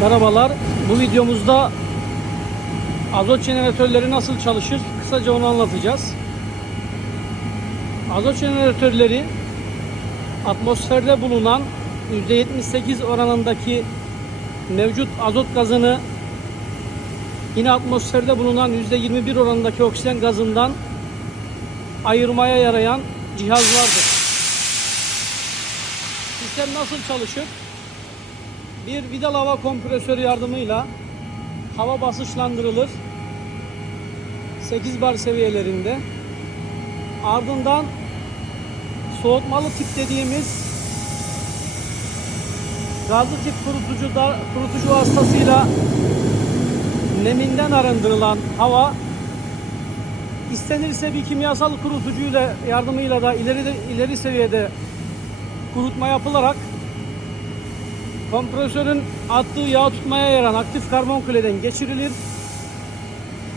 Merhabalar. Bu videomuzda azot jeneratörleri nasıl çalışır? Kısaca onu anlatacağız. Azot jeneratörleri atmosferde bulunan %78 oranındaki mevcut azot gazını yine atmosferde bulunan %21 oranındaki oksijen gazından ayırmaya yarayan cihazlardır. Sistem nasıl çalışır? Bir vidal hava kompresörü yardımıyla hava basınçlandırılır. 8 bar seviyelerinde. Ardından soğutmalı tip dediğimiz gazlı tip kurutucu da, kurutucu vasıtasıyla neminden arındırılan hava istenirse bir kimyasal kurutucuyla yardımıyla da ileri ileri seviyede kurutma yapılarak kompresörün attığı yağ tutmaya yarayan aktif karbon kuleden geçirilir.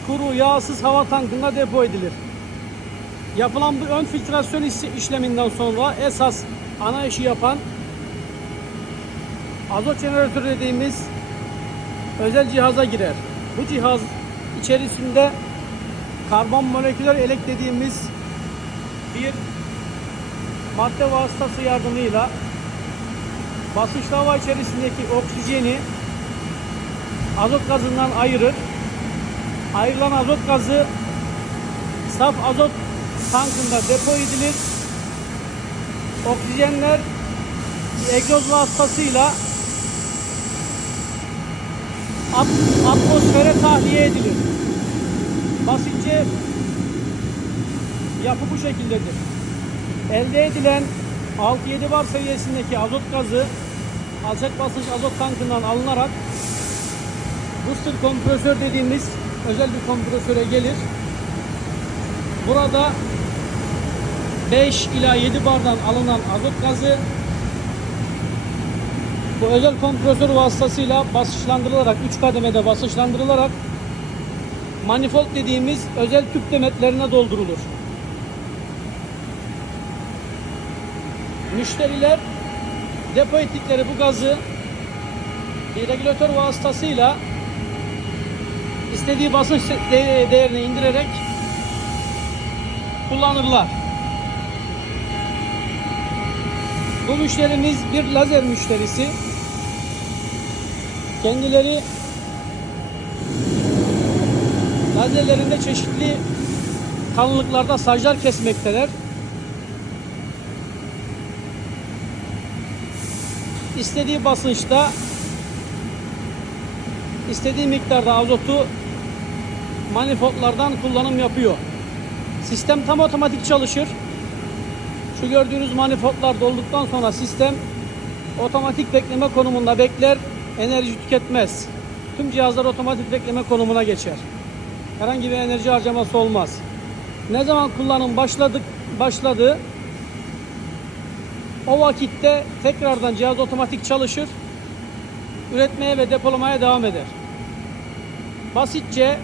Kuru yağsız hava tankına depo edilir. Yapılan bu ön filtrasyon iş- işleminden sonra esas ana işi yapan azot jeneratörü dediğimiz özel cihaza girer. Bu cihaz içerisinde karbon moleküler elek dediğimiz bir madde vasıtası yardımıyla basınçlı hava içerisindeki oksijeni azot gazından ayırır. Ayrılan azot gazı saf azot tankında depo edilir. Oksijenler egzoz vasıtasıyla at- atmosfere tahliye edilir. Basitçe yapı bu şekildedir. Elde edilen 6-7 bar seviyesindeki azot gazı alçak basınç azot tankından alınarak booster kompresör dediğimiz özel bir kompresöre gelir. Burada 5 ila 7 bardan alınan azot gazı bu özel kompresör vasıtasıyla basınçlandırılarak 3 kademede basınçlandırılarak manifold dediğimiz özel tüp demetlerine doldurulur. Müşteriler depo ettikleri bu gazı bir regülatör vasıtasıyla istediği basınç de- değerini indirerek kullanırlar. Bu müşterimiz bir lazer müşterisi. Kendileri lazerlerinde çeşitli kalınlıklarda sajlar kesmekteler. İstediği basınçta istediği miktarda azotu manifoldlardan kullanım yapıyor. Sistem tam otomatik çalışır. Şu gördüğünüz manifoldlar dolduktan sonra sistem otomatik bekleme konumunda bekler, enerji tüketmez. Tüm cihazlar otomatik bekleme konumuna geçer. Herhangi bir enerji harcaması olmaz. Ne zaman kullanım başladık başladı o vakitte tekrardan cihaz otomatik çalışır. Üretmeye ve depolamaya devam eder. Basitçe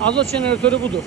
azot jeneratörü budur.